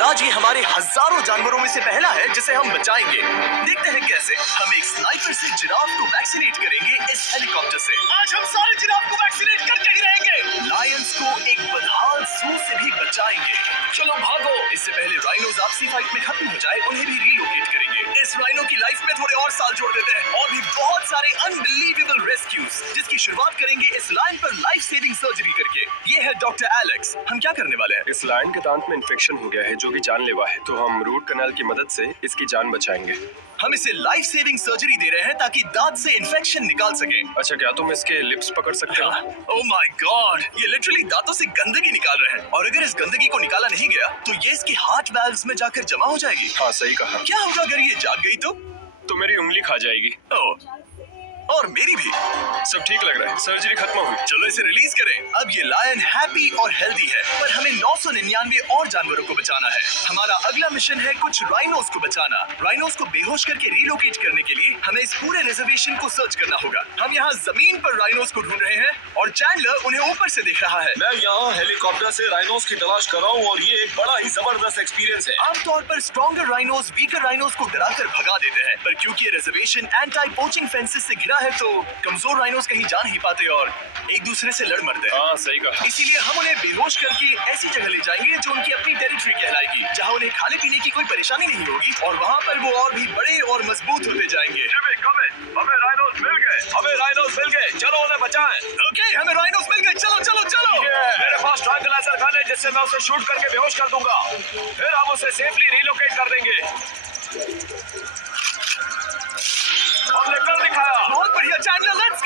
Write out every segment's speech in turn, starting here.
आज ये हमारे हजारों जानवरों में से पहला है जिसे हम बचाएंगे। देखते हैं कैसे। हम एक स्नाइपर से जिराफ को वैक्सीनेट करेंगे इस हेलीकॉप्टर से। आज हम सारे जिराफ को वैक्सीनेट करके ही रहेंगे। लायंस को एक बदहाल सू से भी बचाएंगे। चलो भागो। इससे पहले राइनोज आपसी फाइट में खत्म हो जाए, उन्हें भी रिलोकेट करेंगे। इस राइनो की लाइफ में थोड़े और साल जोड़ देते हैं और भी बहुत सारे अनबिलीवेबल रेस्क्यूज, जिसकी शुरुआत करेंगे इस लायन पर लाइफ सेविंग सर्जरी करके। ये है डॉक्टर एलेक्स। हम क्या करने वाले हैं? इस लायन के दांत में इन्फेक्शन हो गया है जो कि जानलेवा है, तो हम रूट कैनाल की मदद से इसकी जान बचाएंगे। हम इसे लाइफ सेविंग सर्जरी दे रहे हैं ताकि दांत से इन्फेक्शन निकाल सकें। अच्छा, क्या तुम इसके लिप्स पकड़ सकते हो? ओह माय गॉड, ये लिटरली दांतों से गंदगी निकाल रहे हैं और अगर इस गंदगी को निकाला नहीं गया तो ये इसकी हार्ट वाल्व्स में जाकर जमा हो जाएगी। हाँ, सही कहा। क्या होगा अगर ये जाग गई तो मेरी उंगली खा जाएगी। ओह, और मेरी भी। सब ठीक लग रहा है, सर्जरी खत्म हुई। चलो इसे रिलीज करें। अब ये लायन हैप्पी और हेल्दी है, पर हमें 999 और जानवरों को बचाना है। हमारा अगला मिशन है कुछ राइनोस को बचाना। राइनोस को बेहोश करके रिलोकेट करने के लिए हमें इस पूरे रिजर्वेशन को सर्च करना होगा। हम यहाँ जमीन पर राइनोस को ढूंढ रहे हैं और चैंडलर उन्हें ऊपर से देख रहा है। मैं यहाँ हेलीकॉप्टर से राइनोस की तलाश कर रहा हूँ और ये एक बड़ा ही जबरदस्त एक्सपीरियंस है। आमतौर पर स्ट्रॉन्गर राइनोस वीकर राइनोस को डराकर भगा देते हैं, पर क्योंकि ये रिजर्वेशन एंटी पोचिंग फेंसेस से घिरा है तो कमजोर राइनोस कहीं जा नहीं पाते और एक दूसरे से लड़ मरते हैं। हाँ, सही कहा। इसीलिए हम उन्हें बेहोश करके ऐसी जगह ले जाएंगे जो उनकी अपनी टेरिटरी कहलाएगी, जहाँ उन्हें खाने पीने की कोई परेशानी नहीं होगी और वहाँ पर वो और भी बड़े और मजबूत होते जाएंगे। हमें राइनोस मिल गए। हमें राइनोस मिल गए। चलो उन्हें बचाएं। ओके, हमें राइनोस मिल गए। चलो चलो चलो। मेरे पास ट्रैंक्विलाइजर गन है जिससे मैं उसे शूट करके बेहोश कर दूंगा, फिर हम उसे सेफली रिलोकेट कर देंगे। हमने कर दिखाया। बहुत बढ़िया चैंडलर, लेट्स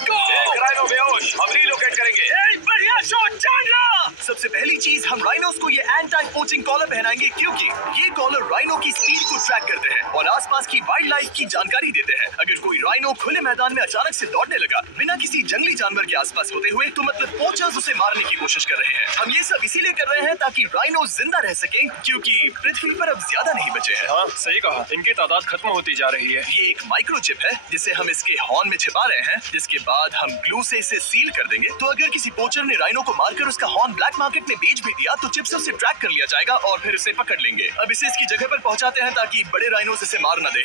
गो। एक राइनो बेहोश, हम रिलोकेट करेंगे। बढ़िया शॉट चैंडलर। सबसे पहली चीज, हम राइनोस को ये एंटी पोचिंग कॉलर पहनाएंगे क्योंकि ये कॉलर राइनो की स्पीड को ट्रैक करते हैं और आसपास की वाइल्ड लाइफ की जानकारी देते हैं। अगर कोई राइनो खुले मैदान में अचानक से दौड़ने लगा बिना किसी जंगली जानवर के आसपास होते हुए, तो मतलब पोचर्स उसे मारने की कोशिश कर रहे हैं। हम ये सब इसीलिए कर रहे हैं ताकि राइनो जिंदा रह सके, क्योंकि पृथ्वी पर अब ज्यादा नहीं बचे हैं। हाँ, सही कहा। इनकी तादाद खत्म होती जा रही है। ये एक माइक्रोचिप है जिसे हम इसके हॉर्न में छिपा रहे हैं, जिसके बाद हम ग्लू से इसे सील कर देंगे। तो अगर किसी पोचर ने राइनो को मारकर उसका हॉर्न ब्लैक मार्केट में बेच भी दिया तो चिप से उसे ट्रैक कर लिया जाएगा और फिर उसे पकड़ लेंगे। अब इसे इसकी जगह पर पहुंचाते हैं ताकि बड़े राइनो इसे मार न दे।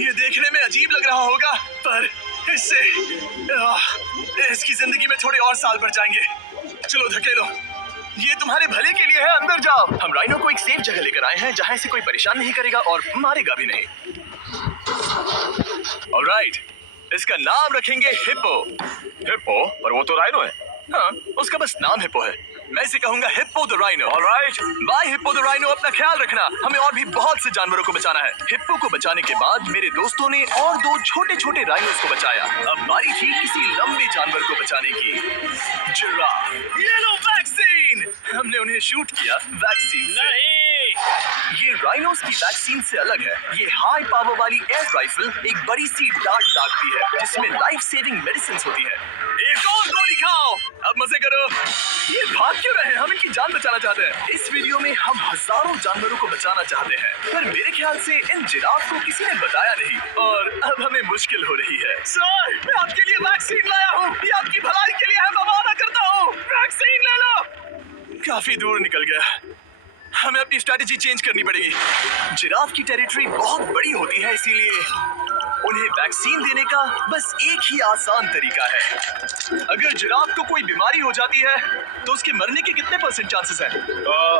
ये देखने में अजीब लग रहा होगा, पर इससे इसकी जिंदगी में थोड़े और साल बढ़ जाएंगे। चलो धकेलो, ये तुम्हारे भले के लिए है। अंदर जाओ। हम राइनो को एक सेफ जगह लेकर आए हैं जहाँ इसे कोई परेशान नहीं करेगा और मारेगा भी नहीं। ऑलराइट, इसका नाम रखेंगे हिप्पो। हिप्पो? पर वो तो राइनो है। हाँ, उसका बस नाम हिप्पो है। मैं इसे कहूंगा hippo the rhino. Alright. Bye hippo the rhino, अपना ख्याल रखना। हमें और भी बहुत से जानवरों को बचाना है। हिप्पो को बचाने के बाद मेरे दोस्तों ने और दो छोटे छोटे राइनोस को बचाया। अब बारी थी किसी लंबे जानवर को बचाने की। जिराफ। ये लो वैक्सीन। हमने उन्हें शूट किया वैक्सीन से। ये राइनोस की वैक्सीन से अलग है। ये हाई पावर वाली एयर राइफल एक बड़ी सी डार्ट दागती है जिसमें लाइफ सेविंग मेडिसिन होती है। एक और गोली खाओ। अब मजे करो। ये भाग क्यों रहे हैं? हम इनकी जान बचाना चाहते हैं। इस वीडियो में हम हजारों जानवरों को बचाना चाहते हैं, पर मेरे ख्याल से इन जिराफ को किसी ने बताया नहीं और अब हमें मुश्किल हो रही है। सर, मैं आपके लिए वैक्सीन लाया हूँ। ये आपकी भलाई के लिए है, मैं वादा करता हूँ। वैक्सीन ले लो। काफी दूर निकल गया। हमें अपनी स्ट्रैटेजी चेंज करनी पड़ेगी। जिराफ की टेरिटरी बहुत बड़ी होती है, इसीलिए उन्हें वैक्सीन देने का बस एक ही आसान तरीका है। अगर जिराफ को कोई बीमारी हो जाती है तो उसके मरने के कितने % चांसेस हैं?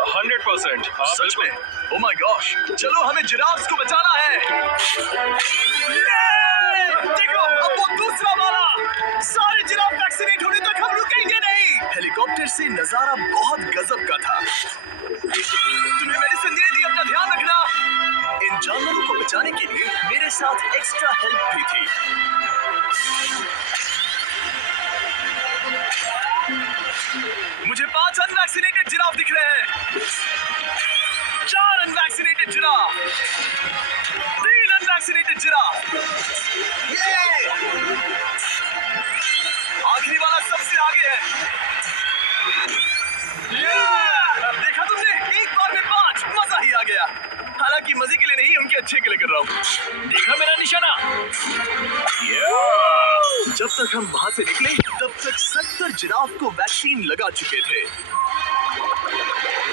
100%। हाँ, सच में? Oh my gosh. चलो, हमें जिराफ्स को बचाना है। देखो, अब वो दूसरा वाला। सारे जिराफ वैक्सीनेट होने तक हम रुकेंगे नहीं। हेलीकॉप्टर से नजारा बहुत गजब का था। तुम्हें मेडिसिन दे दी, अपना ध्यान रखना। इन जानवरों को बचाने के लिए मेरे साथ एक्स्ट्रा हेल्प भी थी। मुझे 5 अनवैक्सीनेटेड जिराफ दिख रहे हैं। 4 अनवैक्सीनेटेड जिराफ, 3 अनवैक्सीनेटेड जिराफ। आखिरी वाला सबसे आगे है। देखा तुमने? एक बार में 5। मजा ही आ गया। हालांकि मजे के लिए नहीं, उनके अच्छे के लिए कर रहा हूँ। देखा मेरा निशाना? जब तक हम वहां से निकले तब तक 70 जिराफ को वैक्सीन लगा चुके थे।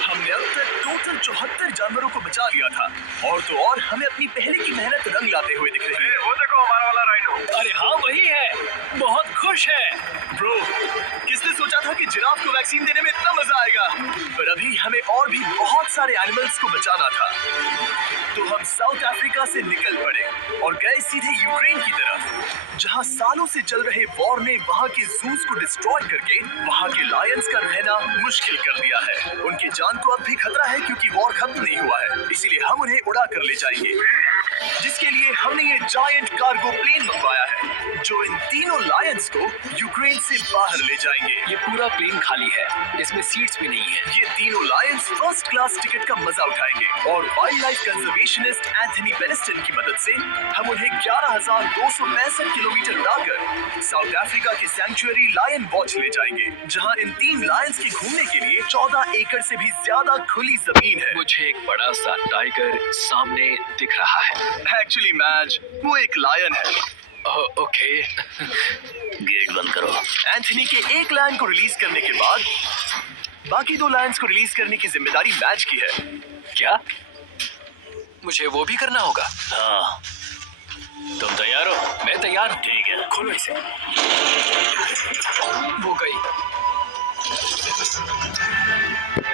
हमने अब तक टोटल दरअसल 74 जानवरों को बचा लिया था। और तो और हमें अपनी पहले की मेहनत रंग लाते हुए दिख रही है। वो देखो हमारा वाला राइनो। अरे हाँ वही है, बहुत खुश है। ब्रो, किसने सोचा था कि जिराफ को वैक्सीन देने में इतना मजा आएगा? पर अभी हमें और भी बहुत सारे एनिमल्स को बचाना था। तो हम साउथ अफ्रीका से निकल पड़े और गए सीधे यूक्रेन की तरफ, जहां सालों से चल रहे वॉर ने वहां के जूस को डिस्ट्रॉय करके वहां के लायंस का रहना मुश्किल कर दिया है। उनकी जान को अब भी खतरा है क्योंकि वॉर खत्म नहीं हुआ है, इसीलिए हम उन्हें उड़ा कर ले जाएंगे। जिसके लिए हमने ये जायंट कार्गो प्लेन मंगवाया है, जो इन तीनों लायंस को यूक्रेन से बाहर ले जाएंगे। ये पूरा प्लेन खाली है, इसमें सीट्स भी नहीं है। ये तीनों लायंस फर्स्ट क्लास टिकट का मजा उठाएंगे और वाइल्ड लाइफ कंजर्वेशनिस्ट एंथनी पेनिस्टन की मदद से हम उन्हें 11,265 किलोमीटर उड़ाकर साउथ अफ्रीका के सैंक्चुअरी लायन वॉच ले जाएंगे, जहां इन 3 लायंस के घूमने के लिए 14 एकड़ से भी ज्यादा खुली जमीन है। मुझे एक बड़ा सा टाइगर सामने दिख रहा है। एक्चुअली मैच, वो एक लायन है। ओके। गेट बंद करो। एंथनी के एक लायन को रिलीज करने के बाद बाकी 2 लायंस को रिलीज करने की जिम्मेदारी मैच की है। क्या मुझे वो भी करना होगा? हाँ, तुम तैयार हो? मैं तैयार हूँ। ठीक है, खोलो इसे। वो गई।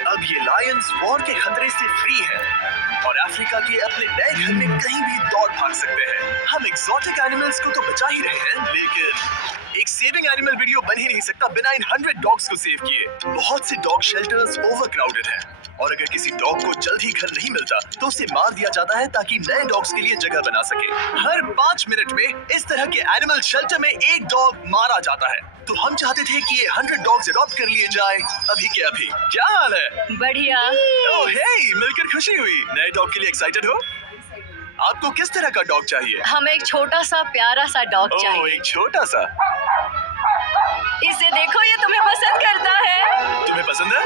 अब ये लायंस वॉर के खतरे से फ्री है और अफ्रीका के अपने नए घर में कहीं भी दौड़ भाग सकते हैं। हम एक्सोटिक एनिमल्स को तो बचा ही रहे हैं, लेकिन एक सेविंग एनिमल वीडियो बन ही नहीं सकता बिना इन 100 डॉग्स को सेव किए। बहुत से डॉग शेल्टर्स ओवरक्राउडेड हैं और अगर किसी डॉग को जल्दी घर नहीं मिलता तो उसे मार दिया जाता है ताकि नए डॉग्स के लिए जगह बना सके। हर 5 मिनट में इस तरह के एनिमल शेल्टर में एक डॉग मारा जाता है। तो हम चाहते थे कि ये 100 डॉग्स अडॉप्ट कर लिए जाए अभी के अभी। क्या हाल है? बढ़िया। ओह हे, मिलकर खुशी हुई। नए डॉग के लिए एक्साइटेड हो? आपको किस तरह का डॉग चाहिए? हमें एक छोटा सा प्यारा सा डॉग ओह, चाहिए। एक छोटा सा। इसे देखो, ये तुम्हें पसंद करता है। तुम्हें पसंद है?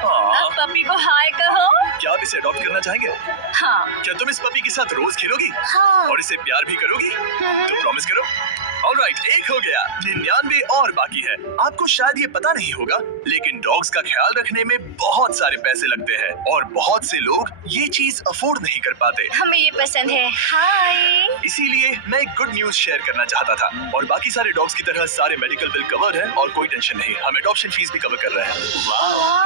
हाँ। अब पपी को हाय कहो। क्या आप इसे अडॉप्ट करना चाहेंगे? हाँ। क्या तुम इस पपी के साथ रोज खेलोगी? हाँ। और इसे प्यार भी करोगी? तो प्रॉमिस करो। ऑलराइट, एक हो गया, 99 और बाकी है। आपको शायद ये पता नहीं होगा, लेकिन डॉग्स का ख्याल रखने में बहुत सारे पैसे लगते हैं और बहुत से लोग ये चीज अफोर्ड नहीं कर पाते। हमें ये पसंद है। हाय। इसीलिए मैं एक गुड न्यूज शेयर करना चाहता था। और बाकी सारे डॉग्स की तरह सारे मेडिकल बिल कवर्ड है और कोई टेंशन नहीं। हम एडॉप्शन फीस भी कवर कर रहे हैं।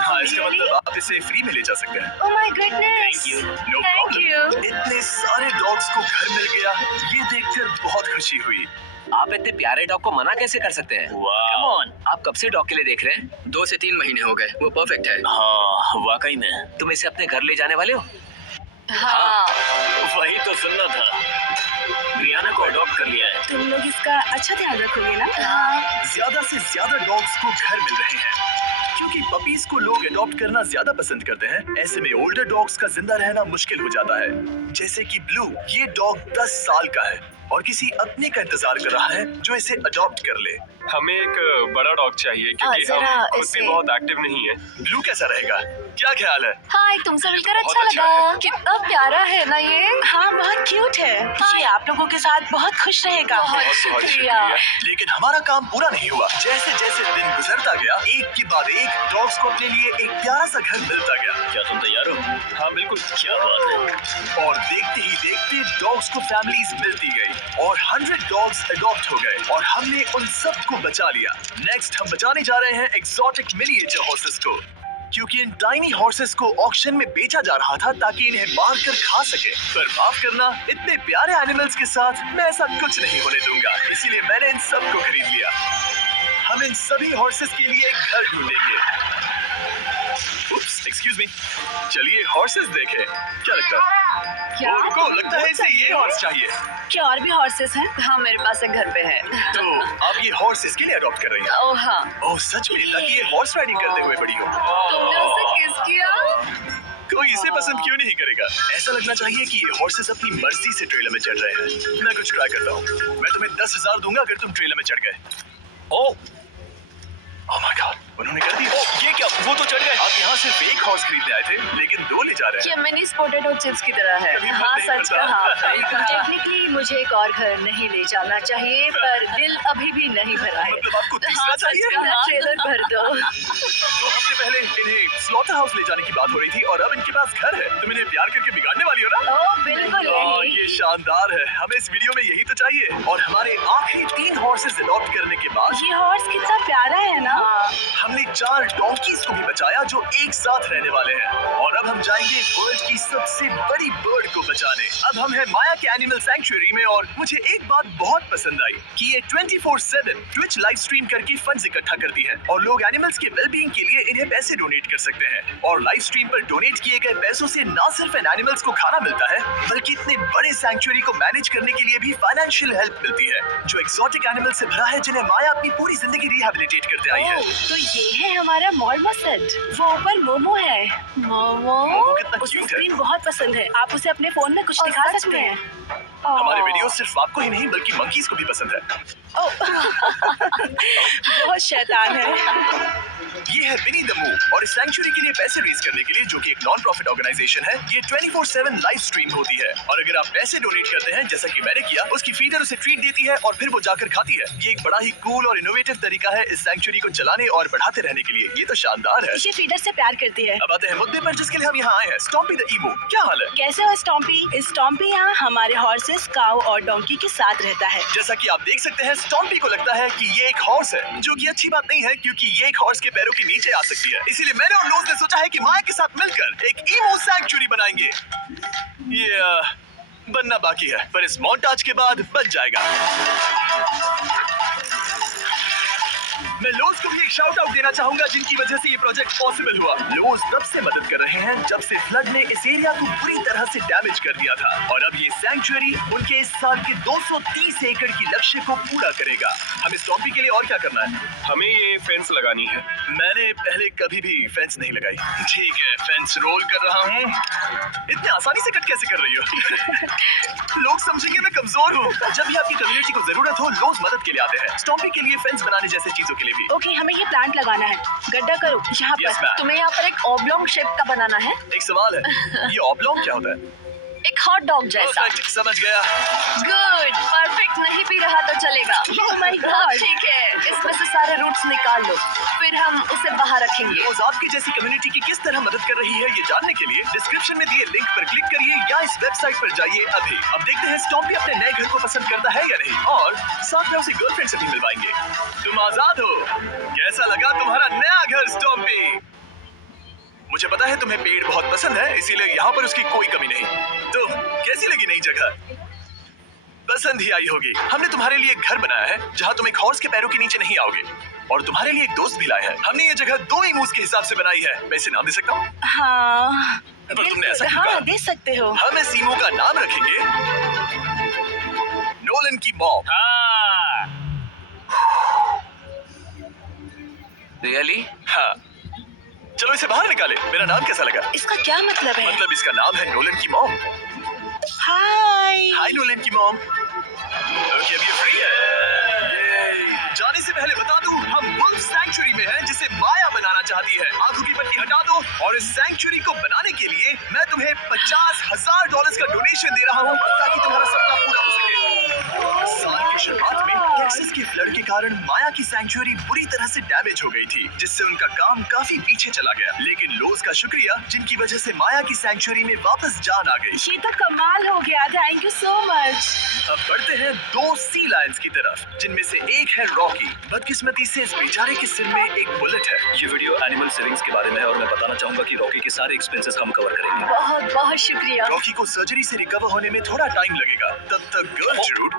हाँ, इसका मतलब आप इसे फ्री में ले जा सकते हैं। Oh my goodness. No Thank you. Problem. इतने सारे डॉग्स को घर मिल गया, ये देखकर बहुत खुशी हुई। आप इतने प्यारे डॉग को मना कैसे कर सकते हैं? कम ऑन, आप कब से डॉग के लिए देख रहे हैं? 2 से 3 महीने हो गए। वो परफेक्ट है। हाँ, वाकई में। तुम इसे अपने घर ले जाने वाले हो? हाँ। वही तो सुनना था। रियाना को अडॉप्ट कर लिया है। तुम लोग इसका अच्छा ध्यान रखोगे ना? हाँ। ज्यादा से ज्यादा डॉग्स को घर मिल रहे हैं क्योंकि पपीज को लोग अडॉप्ट करना ज्यादा पसंद करते हैं। ऐसे में ओल्डर डॉग्स का जिंदा रहना मुश्किल हो जाता है। जैसे कि ब्लू, ये डॉग 10 साल का है और किसी अपने का इंतजार कर रहा है जो इसे अडॉप्ट कर ले। हमें एक बड़ा डॉग चाहिए क्योंकि जरा हम खुद भी इसे- बहुत एक्टिव नहीं है। ब्लू कैसा रहेगा? क्या ख्याल है? हाय, तुमसे मिलकर बहुत अच्छा अच्छा लगा। है। कितना प्यारा है ना ये। हाँ, बहुत क्यूट है। ये आप लोगों के साथ बहुत खुश रहेगा। बहुत बहुत शुक्रिया। लेकिन हमारा काम पूरा नहीं हुआ। जैसे जैसे दिन गुजरता गया, एक के बाद एक डॉग्स को अपने लिए एक प्यारा सा घर मिलता गया। क्या तुम तैयार हो? हाँ बिल्कुल। क्या बात है। और देखते ही देखते डॉग्स को फैमिलीज मिलती गई और 100 डॉग्स अडॉप्ट हो गए और हमने उन सबको बचा लिया। नेक्स्ट हम बचाने जा रहे हैं एक्सोटिक मिनिएचर हॉर्सेस को, क्योंकि इन टाइनी हॉर्सेस को ऑक्शन में बेचा जा रहा था ताकि इन्हें मार कर खा सके। पर माफ करना, इतने प्यारे एनिमल्स के साथ मैं ऐसा कुछ नहीं होने दूंगा, इसीलिए मैंने इन सबको खरीद लिया। हम इन सभी हॉर्सेस के लिए एक घर ढूंढेंगे। उप्स, एक्सक्यूज मी। चलिए हॉर्सेस देखें। क्या लगता है? क्या? ओ, रुको, लगता है इसे ये हॉर्स चाहिए। क्या और भी हॉर्सेस हैं? हाँ, मेरे पास एक घर पे है। तो आप ये हॉर्स इसके लिए अडॉप्ट कर रही हैं? ओह हाँ। ओह सच में? ताकि ये हॉर्स राइडिंग करते हुए बड़ी हो। तुमने उसे किस किया? कोई इसे पसंद क्यों नहीं करेगा? ऐसा लगना चाहिए कि ये हॉर्सेस अपनी मर्जी से ट्रेलर में चढ़ रहे हैं। मैं कुछ ट्राई करता हूँ। मैं तुम्हें 10,000 दूंगा अगर तुम ट्रेलर में चढ़ गए। ओह माय गॉड, उन्होंने कर दिया। ओह, ये क्या? वो तो चढ़ गए। आप यहाँ सिर्फ एक हॉर्स खरीदने आए थे, लेकिन 2 ले जा रहे हैं। ये मिनी पोटैटो चिप्स की तरह है। कभी मन हाँ, नहीं सच करता। कहा। टेक्निकली मुझे एक और घर नहीं ले जाना चाहिए, पर दिल अभी भी नहीं भरा है। मतलब आपको तीसरा हाँ, सच चाहिए? कहा। ट्रेलर भर दो। तो हम से पहले इन्हें स्लॉटर हाउस ले जाने की बात हो रही थी और अब इनके पास घर है। तुम इन्हें प्यार करके बिगाड़ने वाली हो ना? ओह बिल्कुल नहीं। ये शानदार है। हमें इस वीडियो में यही तो चाहिए। और हमारे आखिरी 3 हॉर्सेस अडॉप्ट करने के बाद ये हॉर्स कितना प्यारा है ना। हमने 4 डोंकीज को भी बचाया जो एक साथ रहने वाले हैं। और अब हम जाएंगे वर्ल्ड की सबसे बड़ी बर्ड को बचाने। अब हम हैं माया के एनिमल सैंक्चुअरी में और मुझे एक बात बहुत पसंद आई कि ये 24/7 ट्विच लाइव स्ट्रीम करके फंड्स इकट्ठा करती है और लोग एनिमल्स के वेलबींग के लिए इन्हें पैसे डोनेट कर सकते हैं। और लाइव स्ट्रीम पर डोनेट किए गए पैसों से न सिर्फ इन एनिमल्स को खाना मिलता है बल्कि इतने बड़े सैंक्चुअरी को मैनेज करने के लिए भी फाइनेंशियल हेल्प मिलती है जो एक्सोटिक एनिमल से भरा है जिन्हें माया अपनी पूरी जिंदगी रिहैबिलिटेट करते आई है। तो ये है हमारा मॉर्मोसेट। वो ऊपर मोमो है। मोमो कितना उसे cute है। स्क्रीन बहुत पसंद है। आप उसे अपने फोन में कुछ दिखा सकते हैं। हमारे वीडियो सिर्फ आपको ही नहीं बल्कि मंकीज को भी पसंद है। बहुत शैतान है। ये है विनी द मूव और इस सैंक्चुअरी के लिए पैसे रेज करने के लिए जो कि एक नॉन प्रॉफिट ऑर्गेनाइजेशन है ये 24/7 लाइव स्ट्रीम होती है। और अगर आप पैसे डोनेट करते हैं जैसा कि मैंने किया उसकी फीडर उसे ट्रीट देती है और फिर वो जाकर खाती है। ये एक बड़ा ही कूल और इनोवेटिव तरीका है इस सैंक्चुअरी को चलाने और बढ़ाते रहने के लिए। ये तो शानदार है। ये फीडर से प्यार करती है। अब आते हैं मुद्दे पर जिसके लिए हम यहाँ आए हैं। स्टॉम्पी द ईमू, क्या हाल है? कैसे हो स्टॉम्पी? स्टॉम्पी यहाँ हमारे हॉर्सेस, काऊ और डोंकी के साथ रहता है। जैसा कि आप देख सकते हैं स्टॉम्पी को लगता है कि ये एक हॉर्स है जो कि अच्छी बात नहीं है क्योंकि ये एक हॉर्स के पैरों के नीचे आ सकती है। इसीलिए मैंने और लोज ने सोचा है कि माया के साथ मिलकर एक ईमू सैंक्चुअरी बनाएंगे। ये बनना बाकी है पर इस मोंटाज के बाद बन जाएगा। मैं लोज को भी एक शाउट आउट देना चाहूंगा जिनकी वजह से ये प्रोजेक्ट पॉसिबल हुआ। लोज तब से मदद कर रहे हैं जब से फ्लड ने इस एरिया को पूरी तरह से डैमेज कर दिया था और अब ये सैंक्चुअरी उनके इस साल के 230 एकड़ की लक्ष्य को पूरा करेगा। हमें स्टॉम्पी के लिए और क्या करना है? हमें ये फेंस लगानी है। मैंने पहले कभी भी फेंस नहीं लगाई। ठीक है, फेंस रोल कर रहा हूँ। इतने आसानी से कट कैसे कर रही हो? लोग समझेंगे मैं कमजोर हूँ। जब भी आपकी कम्युनिटी को जरूरत हो लोग मदद के लिए आते हैं। स्टॉम्पी के लिए फेंस बनाने जैसे चीजों के लिए भी। ओके, हमें ये प्लांट लगाना है। गड्ढा करो यहाँ Yes, पर। ma'am. तुम्हें यहाँ पर एक ऑब्लोंग शेप का बनाना है, एक सवाल है, ये ऑब्लोंग क्या होता है? एक हॉट डॉग जैसा। Perfect, समझ गया। गुड, परफेक्ट नहीं पी रहा तो चलेगा। Oh my God. ठीक है, इसमें से सारे रूट्स निकाल लो, फिर हम उसे बाहर रखेंगे। रोज आपकी जैसी कम्युनिटी की किस तरह मदद कर रही है ये जानने के लिए डिस्क्रिप्शन में दिए लिंक पर क्लिक करिए या इस वेबसाइट पर जाइए अभी। अब देखते हैं स्टॉम्पी अपने नए घर को पसंद करता है या नहीं और साथ में उसे गर्लफ्रेंड से भी मिलवाएंगे। तुम आजाद हो। कैसा लगा तुम्हारा नया घर स्टॉम्पी? मुझे पता है तुम्हें पेड़ बहुत पसंद है इसीलिए यहाँ पर उसकी कोई कमी नहीं। तो कैसी लगी नई जगह? पसंद ही आई होगी। हमने तुम्हारे लिए एक घर बनाया है जहाँ तुम एक हॉर्स के पैरों के नीचे नहीं आओगे और तुम्हारे लिए एक दोस्त भी लाए हैं। हमने ये जगह 2 ईमूस के हिसाब से बनाई है। मैं इसे नाम दे सकता हूँ? हाँ पर तुमने ऐसा क्यों हाँ कहा? दे सकते हो। हम इस ईमू का नाम रखेंगे नोलन की मॉम। रियली? हाँ, चलो इसे बाहर निकाले। मेरा नाम कैसा लगा? इसका क्या मतलब है? मतलब इसका नाम है नोलन की मॉम। हाय। हाय नोलन की मॉम। ओके, अब ये फ्री है। ये। जाने से पहले बता दूं हम वुल्फ सैंक्चुअरी में हैं जिसे माया बनाना चाहती है। आंखों की पट्टी हटा दो और इस सैंक्चुअरी को बनाने के लिए मैं तुम्हें $50,000 का डोनेशन दे रहा हूँ ताकि तुम्हारा सपना पूरा हो सके। साल की शुरुआत में टेक्सास के फ्लड के कारण माया की सैंक्चुअरी बुरी तरह से डैमेज हो गई थी जिससे उनका काम काफी पीछे चला गया। लेकिन लोज का शुक्रिया जिनकी वजह से माया की सैंक्चुअरी में वापस जान आ गई। ये तो कमाल हो गया। Thank you so much. अब बढ़ते हैं 2 सी लायंस की तरफ जिनमें से एक है रॉकी। बदकिस्मती से इस बेचारे के सिर में एक बुलेट है। ये वीडियो एनिमल सेविंग्स के बारे में है और मैं बताना चाहूंगा कि रॉकी के सारे एक्सपेंसेस हम कवर करेंगे। बहुत बहुत शुक्रिया। रॉकी को सर्जरी से रिकवर होने में थोड़ा टाइम लगेगा। तब तक गर्लफ्रूट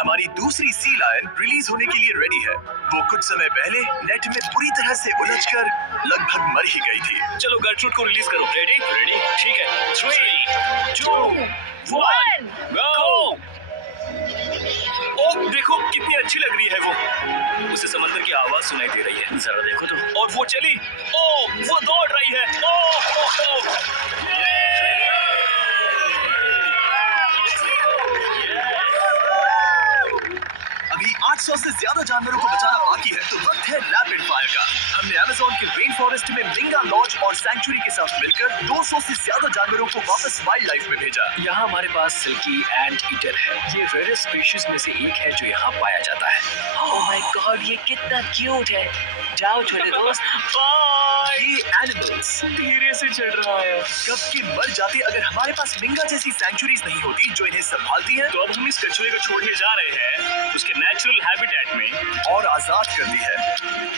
हमारी दूसरी सी लायन रिलीज होने के लिए रेडी है। वो कुछ समय पहले नेट में बुरी तरह से उलझकर लगभग मर ही गई थी। चलो गर्लफ्रूट को रिलीज करो। रेडी? ठीक है। 3, 2, 1 गो। ओ देखो कितनी अच्छी लग रही है वो। उसे समंदर की आवाज सुनाई दे रही है। जरा देखो तो। और वो चली। ओ वो दौड़ रही है। ओ अभी 800 से ज्यादा जानवरों को बचाना बाकी है तो वक्त है रैपिड फायर का। हमने अमेज़न के रेन फॉरेस्ट में मिंगा लॉज और सैंक्चुरी के साथ मिलकर 200 से ज्यादा जानवरों को वापस वाइल्ड लाइफ में भेजा। यहाँ हमारे पास सिल्की एंट ईटर है। ये रेयर स्पीशीज में से एक है जो यहाँ पाया जाता है। ओह माय गॉड, ये कितना क्यूट है। जाओ छोटे दोस्त। ये एनिमल्स धीरे से चढ़ रहा है। कब के मर जाते अगर हमारे पास मिंगा जैसी सैंक्चुरीज नहीं होती जो इन्हें संभालती है तो अब हम इस कछुए को छोड़ने जा रहे हैं उसके नेचुरल हैबिटेट में। और आजाद कर दी है।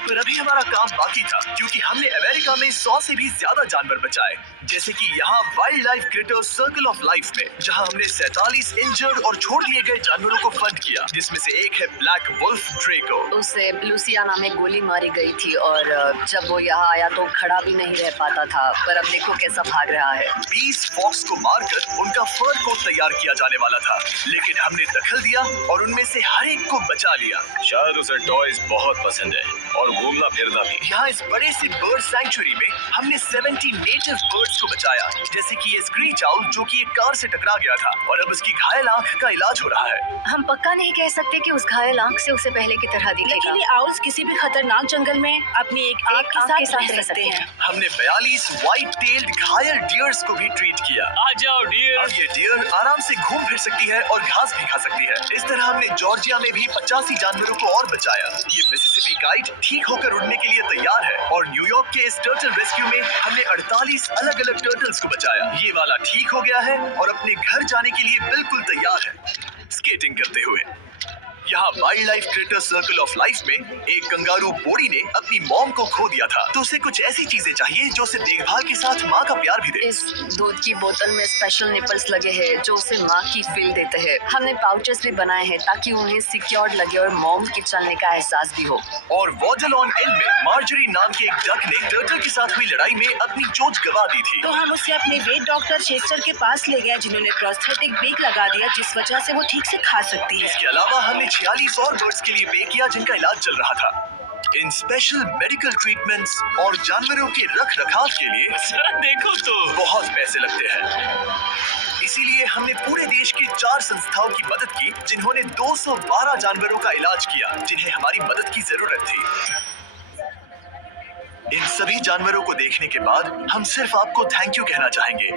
पर अभी हमारा काम बाकी था क्योंकि हमने अमेरिका में 100 से भी ज्यादा जानवर बचाए, जैसे कि यहाँ wild life creator circle of life में, जहाँ हमने 47 इंजर्ड और छोड़ दिए गए जानवरों को फंड किया, जिसमें से एक है ब्लैक वुल्फ ड्रेको। उसे लुसियाना में गोली मारी गई थी और जब वो यहाँ आया तो खड़ा भी नहीं रह पाता था, पर अब देखो कैसा भाग रहा है। 20 फॉक्स को मारकर उनका फर कोट तैयार किया जाने वाला था, लेकिन हमने दखल दिया और उनमें से हर एक को बचा लिया। शायद उसे टॉयज बहुत पसंद है और घूमना फिरना भी। यहाँ इस बड़े से बर्ड सैंक्चुरी में हमने 70 नेटिव बर्ड्स को बचाया, जैसे कि ये स्क्रीच आउल जो कि एक कार से टकरा गया था और अब उसकी घायल आंख का इलाज हो रहा है। हम पक्का नहीं कह सकते कि उस घायल आंख से उसे पहले की तरह दिखेगा। लेकिन ये आउल्स किसी भी खतरनाक जंगल में अपनी एक आंख के साथ रह सकते हैं। हमने 42 व्हाइट टेल्ड घायल डियर्स को भी ट्रीट किया। आ जाओ डियर। अब ये डियर आराम से घूम फिर सकती है और घास भी खा सकती है। इस तरह हमने जॉर्जिया में भी 85 जानवरों को और बचाया। ये मिसिसिपी काइट ठीक होकर उड़ने के लिए तैयार है और न्यूयॉर्क के इस टर्टल रेस्क्यू में हमने 48 अलग अलग टर्टल्स को बचाया। ये वाला ठीक हो गया है और अपने घर जाने के लिए बिल्कुल तैयार है स्केटिंग करते हुए। यहाँ wild life creator circle of life में एक कंगारू बोड़ी ने अपनी मॉम को खो दिया था, तो उसे कुछ ऐसी चीजें चाहिए जो उसे देखभाल के साथ माँ का प्यार भी दे। इस दूध की बोतल में स्पेशल निपल्स लगे हैं जो उसे माँ की फील देते हैं। हमने पाउचेस भी बनाए हैं ताकि उन्हें सिक्योर्ड लगे और मॉम के चलने का एहसास भी हो। और वॉजलॉन एंड में मार्जरी नाम के एक डक ने टर्टल के साथ हुई लड़ाई में अपनी चोंच गवा दी थी। तो हम उसे अपने वेट डॉक्टर चेस्टर के पास ले गए जिन्होंने प्रोस्थेटिक बेक लगा दिया जिस वजह से वो ठीक से खा सकती है। इसके अलावा हमने 46 और बर्ड्स के लिए पे किया जिनका इलाज चल रहा था। इन स्पेशल मेडिकल ट्रीटमेंट्स और जानवरों के रख रखाव के लिए जरा देखो तो बहुत पैसे लगते हैं। इसीलिए हमने पूरे देश की 4 संस्थाओं की मदद की जिन्होंने 212 जानवरों का इलाज किया जिन्हें हमारी मदद की जरूरत थी। इन सभी जानवरों को देखने के बाद हम सिर्फ आपको थैंक यू कहना चाहेंगे,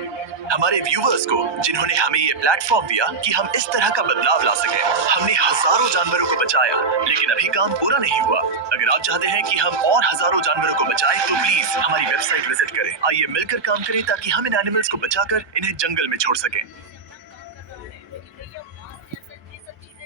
हमारे व्यूअर्स को जिन्होंने हमें ये प्लेटफॉर्म दिया कि हम इस तरह का बदलाव ला सके। हमने हजारों जानवरों को बचाया, लेकिन अभी काम पूरा नहीं हुआ। अगर आप चाहते हैं कि हम और हजारों जानवरों को बचाएं, तो प्लीज हमारी वेबसाइट विजिट करें। आइए मिलकर काम करें ताकि हम इन एनिमल्स को बचाकर इन्हें जंगल में छोड़ सकें।